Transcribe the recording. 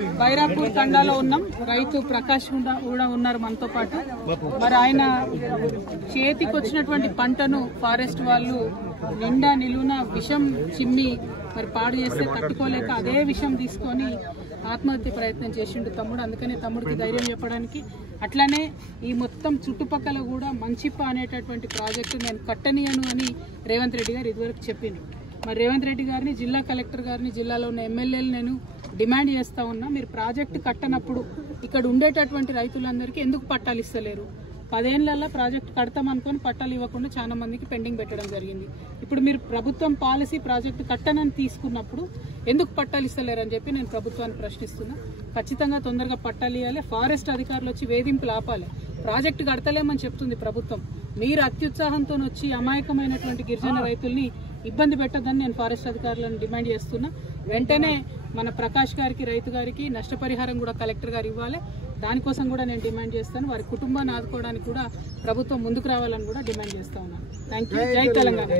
బైరాపూర్ తండాలో ఉన్నాం. రైతు ప్రకాష్ కూడా ఉన్నారు మనతో పాటు. మరి ఆయన చేతికి వచ్చినటువంటి పంటను ఫారెస్ట్ వాళ్ళు నిండా నిలువున విషం చిమ్మి మరి పాడు చేస్తే తట్టుకోలేక అదే విషం తీసుకొని ఆత్మహత్య ప్రయత్నం చేసిండు తమ్ముడు. అందుకనే తమ్ముడికి ధైర్యం చెప్పడానికి, అట్లానే ఈ మొత్తం చుట్టుపక్కల కూడా మంచిప్ప అనేటటువంటి ప్రాజెక్టు నేను కట్టనీయను అని రేవంత్ రెడ్డి గారు ఇదివరకు చెప్పింది. మరి రేవంత్ రెడ్డి గారిని, జిల్లా కలెక్టర్ గారిని, జిల్లాలో ఉన్న ఎమ్మెల్యేలు నేను డిమాండ్ చేస్తా ఉన్నా, మీరు ప్రాజెక్టు కట్టనప్పుడు ఇక్కడ ఉండేటటువంటి రైతులందరికీ ఎందుకు పట్టాలు ఇస్తలేరు? 10 ఏళ్లలో ప్రాజెక్టు కడతామనుకొని పట్టాలు ఇవ్వకుండా చాలా మందికి పెండింగ్ పెట్టడం జరిగింది. ఇప్పుడు మీరు ప్రభుత్వం పాలసీ ప్రాజెక్టు కట్టనని తీసుకున్నప్పుడు ఎందుకు పట్టాలు ఇస్తలేరని చెప్పి నేను ప్రభుత్వాన్ని ప్రశ్నిస్తున్నా. ఖచ్చితంగా తొందరగా పట్టాలు ఇవ్వాలి. ఫారెస్ట్ అధికారులు వచ్చి వేధింపులు ఆపాలి. ప్రాజెక్టు కడతలేమని చెప్తుంది ప్రభుత్వం. మీరు అత్యుత్సాహంతో వచ్చి అమాయకమైనటువంటి గిరిజన రైతుల్ని ఇబ్బంది పెట్టొద్దని నేను ఫారెస్ట్ అధికారులను డిమాండ్ చేస్తున్నా. వెంటనే మన ప్రకాష్ గారికి, రైతు గారికి నష్టపరిహారం కూడా కలెక్టర్ గారు ఇవ్వాలి. దానికోసం కూడా నేను డిమాండ్ చేస్తాను. వారి కుటుంబాన్ని ఆదుకోవడానికి కూడా ప్రభుత్వం ముందుకు రావాలని కూడా డిమాండ్ చేస్తా ఉన్నాను. Thank you. జై తెలంగాణ.